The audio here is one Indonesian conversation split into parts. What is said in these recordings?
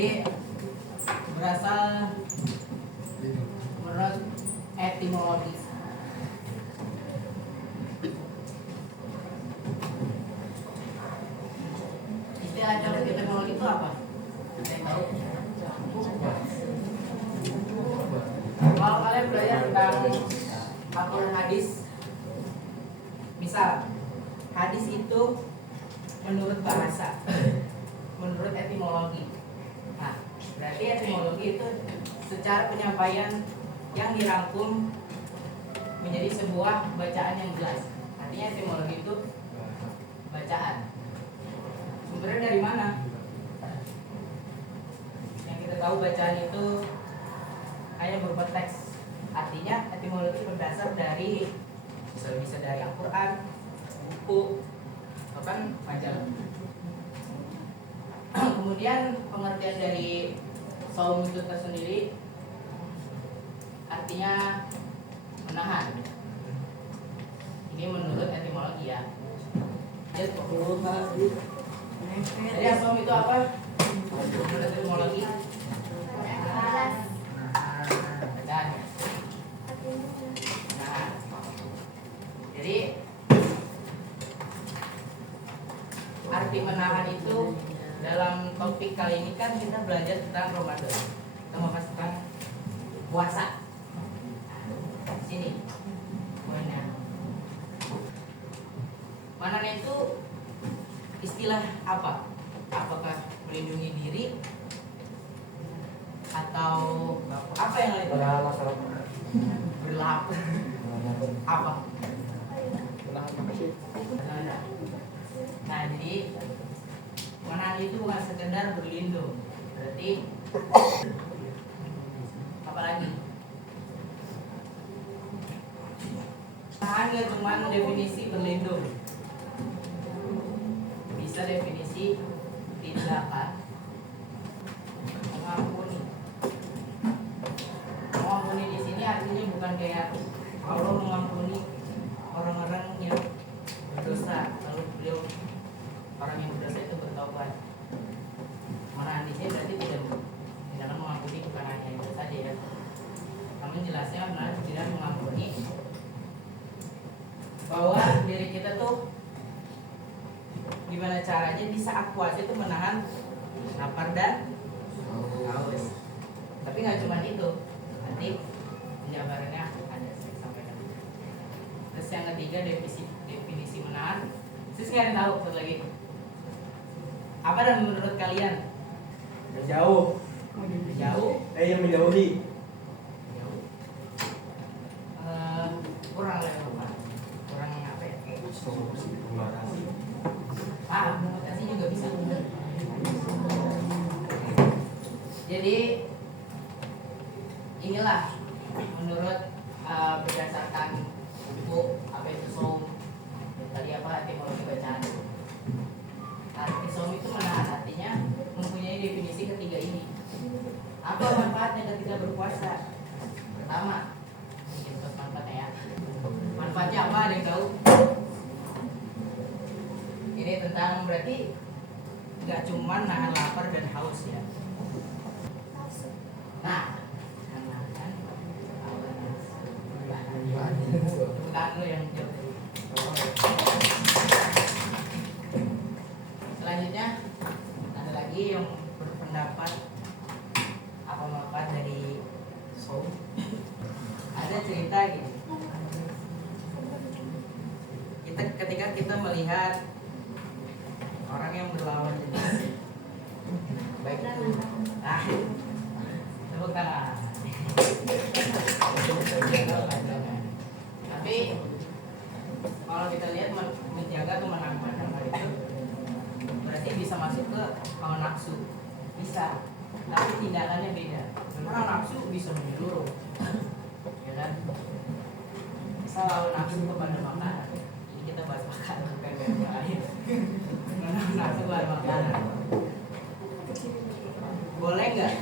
Jadi berasal menurut etimologi. Istilah cabut etimologi itu apa? Saya tahu. Kalau kalian belajar tentang aturan hadis, misal hadis itu menurut bahasa, menurut etimologi. Nah, berarti etimologi itu secara penyampaian yang dirangkum menjadi sebuah bacaan yang jelas. Artinya etimologi itu bacaan. Sumbernya dari mana? Yang kita tahu bacaan itu hanya berupa teks. Artinya etimologi berdasar dari bisa dari Al-Quran, buku, bahkan majalah. Kemudian pengertian dari saum itu tersendiri artinya menahan. Ini menurut etimologi ya. Jadi saum itu apa? Menurut etimologi menahan. Jadi arti menahan itu dalam topik kali ini kan kita belajar tentang Ramadan. Kita membahas tentang puasa. Sini poinnya. Menahan itu istilah apa? Apakah melindungi diri atau apa yang lain? Berlap. Apa? Nah, jadi menahan itu bukan sekedar berlindung, berarti apa lagi? Menahan nggak cuma definisi berlindung, bisa definisi tindakan mengampuni. Mengampuni di sini artinya bukan kayak Allah mengampuni orang-orang yang berdosa, lalu beliau orang yang berdosa itu bertaubat. Menahan di sini berarti tidak mengampuni, bukan hanya itu saja ya. Namun jelasnya menahan tidak mengampuni bahwa diri kita tuh gimana caranya di saat puasa itu menahan lapar dan haus. Tapi nggak cuma itu, nanti penjabarannya ada saya sampaikan. Terus yang ketiga definisi menahan. Sis nggak ada tahu satu lagi. Apa dan menurut kalian? Menjauh. Jauh? Yang menjauhi. Jauh. Kurang lewat apa? Kurang apa ya? Mutasi juga bisa. Jadi inilah menurut berdasarkan buku apa itu saum, tadi apa etimologi bacaan. Arti saum itu menahan, artinya mempunyai definisi ketiga ini. Apa manfaatnya ketika berpuasa? Pertama, kita manfaatnya ya. Manfaatnya apa? Ada yang tahu? Ini tentang berarti nggak cuma nahan lapar dan haus ya. Nah, bukan lo yang jawab. Selanjutnya ada lagi yang berpendapat apa manfaat dari saum. Ada cerita gini. Ketika kita melihat orang yang berlawan jenis, baik itu tepuk tangan. Tapi kalau kita lihat menjaga atau menahan itu berarti bisa masuk ke hawa nafsu, bisa. Tapi tindakannya beda. Karena nafsu bisa menyeluruh, ya kan? Misal hawa nafsu kepada makanan, ini kita bahas makanan bukan yang lain. Menahan nafsu kepada makanan. Boleh nggak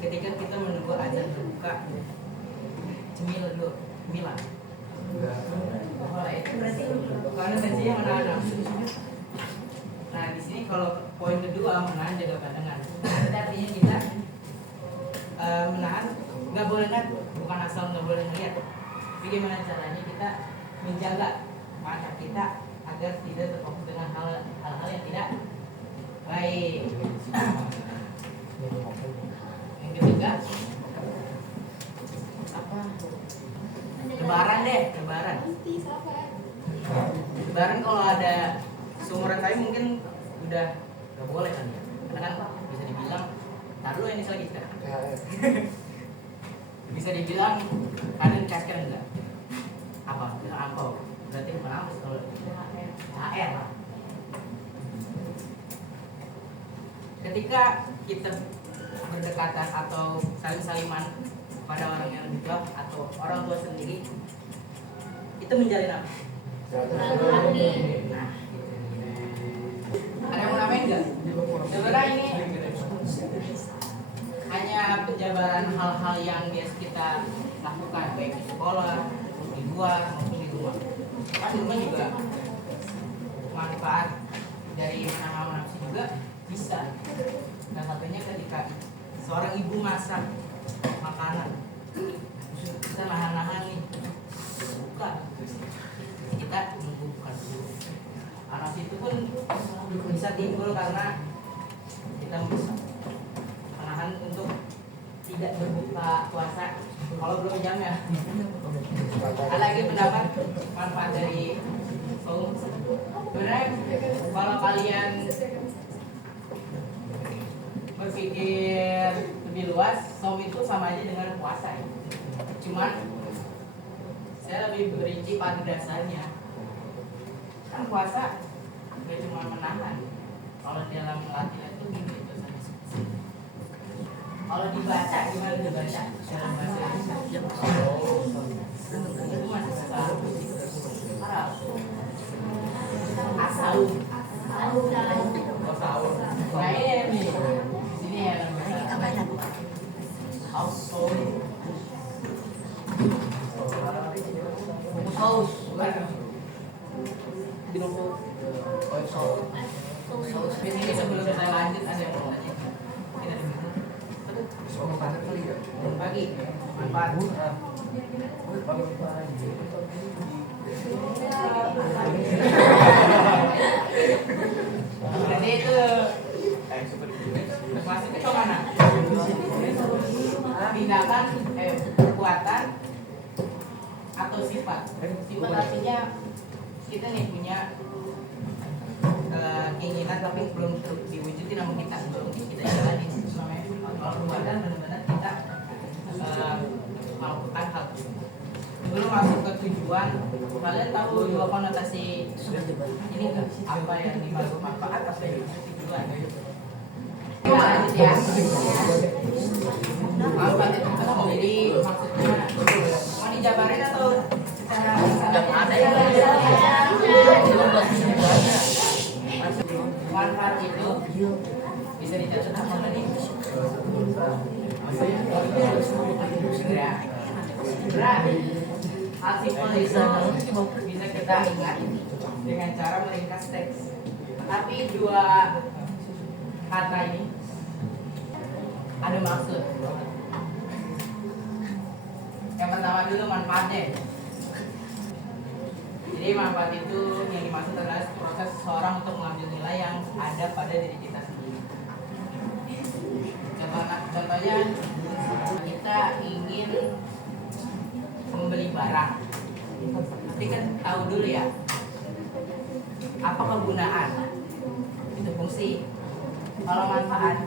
ketika kita menunggu azan berbuka cemil dulu, cemilan? Boleh. Itu berarti karena tensinya menahan nafsu. Nah di sini kalau poin kedua menahan jaga pandangan. Artinya nggak boleh kan, bukan asal nggak boleh ngeliat. Bagaimana caranya kita menjaga mata kita agar tidak terfokus dengan hal-hal yang tidak baik. Yang ketiga apa? Lebaran deh, lebaran. Lebaran kalau ada seumuran saya mungkin udah nggak boleh kan ya, karena kan bisa dibilang, taruh dulu ini lagi sekarang. Bisa dibilang kalian kasihkan enggak? Apa? Bilang angpau. Berarti bukan angpau kalau HR lah. Ketika kita berdekatan atau saling-saliman pada orang yang lebih tua atau orang tua sendiri, itu menjalin apa? Nah, ada yang mau namain nggak? Sebenarnya ini hanya penjabaran hal-hal yang biasa kita lakukan baik di sekolah, di luar maupun di rumah. Kan di rumah juga manfaat dari menanam nafsu juga bisa. Salah satunya ketika seorang ibu masak makanan, kita nahan-nahan nih, buka, kita membuka dulu. Anak itu pun bisa timbul karena kita bisa menahan untuk tidak berbuka puasa kalau belum jamnya. Ada lagi pendapat manfaat dari saum. Sebenarnya kalau kalian berpikir lebih luas, saum itu sama aja dengan puasa ya. Cuman saya lebih berinci pada dasarnya. Kan puasa gak cuma menahan. Kalau dalam latihan itu gitu saja. Kalau dibaca gimana dibaca? Dalam bahasa Indonesia. Itu masih Arab. Asal. Nah ini nih. Sini ya. Asal. Saus. Ini sebelum saya lanjut ada yang mau lanjut. Mungkin ada minum. Pagi. Manfaat. Berarti itu masuknya ke mana? Tindakan, perbuatan atau sifat. Sifat artinya kita nih punya keinginan tapi belum diwujudin sama kita, belum kita jalanin. Kalau perbuatan benar-benar kita melakukan hal tersebut. Sebelum masuk ke tujuan, kalian tahu dua konotasi ini nggak? Apa yang dimaksud manfaat, apa yang dimaksud tujuan? Manfaat itu apa? Jadi maksudnya mau dijabarin atau secara ada yang manfaat itu bisa dicatat apa tadi? Hal simpel itu bisa kita ingat dengan cara meringkas teks. Tapi dua kata ini ada maksud. Yang pertama dulu manfaatnya. Jadi manfaat itu yang dimaksud adalah proses seseorang untuk mengambil nilai yang ada pada diri kita sendiri. Contohnya kita ingin membeli barang, tapi kan tahu dulu ya apa kegunaan, itu fungsi. Kalau manfaat,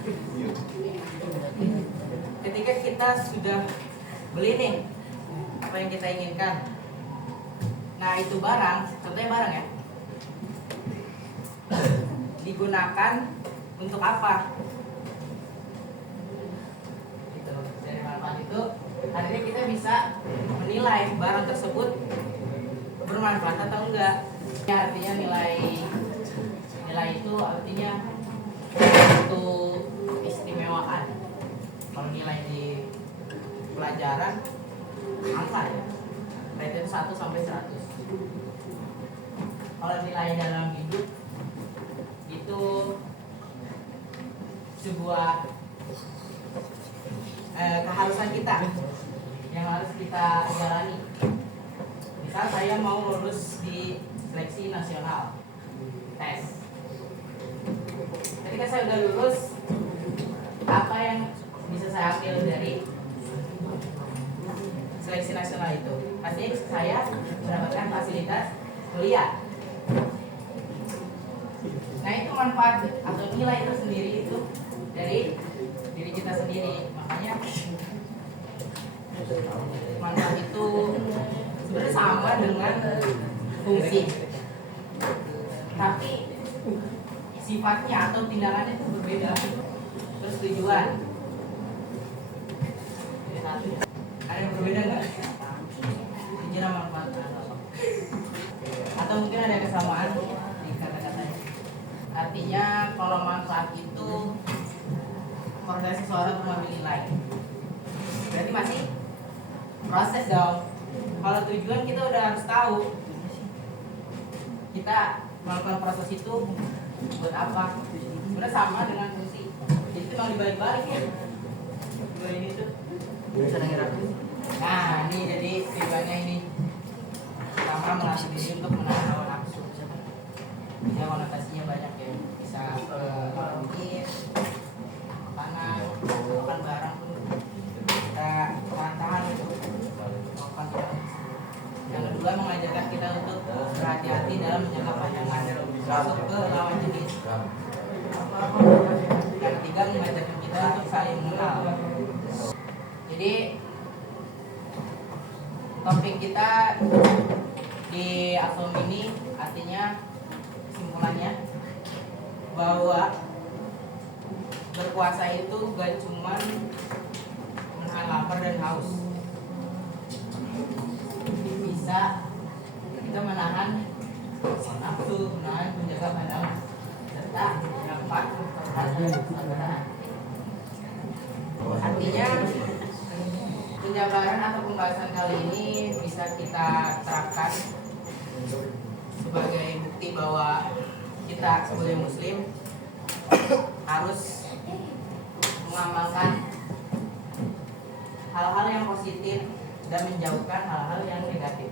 ketika kita sudah beli nih apa yang kita inginkan, nah itu barang, contohnya barang ya, digunakan untuk apa? Gitu. Dari manfaat itu akhirnya kita bisa menilai barang tersebut bermanfaat atau enggak. Ya, artinya nilai itu artinya suatu istimewaan. Kalau nilai di pelajaran angka ya, rated 1 sampai 100. Kalau nilai dalam hidup itu sebuah keharusan kehidupan kita yang harus kita jalani. Misal saya mau lulus di seleksi nasional tes. Ketika saya udah lulus, apa yang bisa saya ambil dari seleksi nasional itu? Pastinya saya mendapatkan fasilitas kuliah. Nah itu manfaat atau nilai itu sendiri itu dari diri kita sendiri. Makanya manfaat itu sebenarnya sama dengan fungsi, tapi sifatnya atau tindakannya itu berbeda. Terus tujuan ada yang berbeda nggak? Tujuan sama manfaat atau mungkin ada kesamaan di kata-katanya. Artinya kalau manfaat itu proses seseorang untuk mengambil nilai, berarti masih proses dong. Kalau tujuan kita udah harus tahu kita melakukan proses itu buat apa. Sebenarnya sama dengan fungsi. Jadi itu memang dibalik-balik ya. Dua ini tuh. Nah ini jadi tujuannya ini. Pertama melatih diri untuk menahan hawa nafsu. Ya konotasinya banyak ya. Bisa mungkin makanan, makan barang pun kita tahan untuk melakukan tidak. Yang kedua mengajarkan kita untuk berhati-hati dalam menjaga pandangan masuk ke lawan jenis. Yang ketiga mengajarkan kita untuk saling mengenal. Jadi topik kita di Asom ini artinya kesimpulannya bahwa berpuasa itu gak cuman menahan lapar dan haus, bisa kita menahan nafsu, menahan menjaga pandangan serta dapat perhatian. Artinya penjabaran atau pembahasan kali ini bisa kita terapkan sebagai bukti bahwa kita sebagai muslim harus mengamalkan hal-hal yang positif dan menjauhkan hal-hal yang negatif.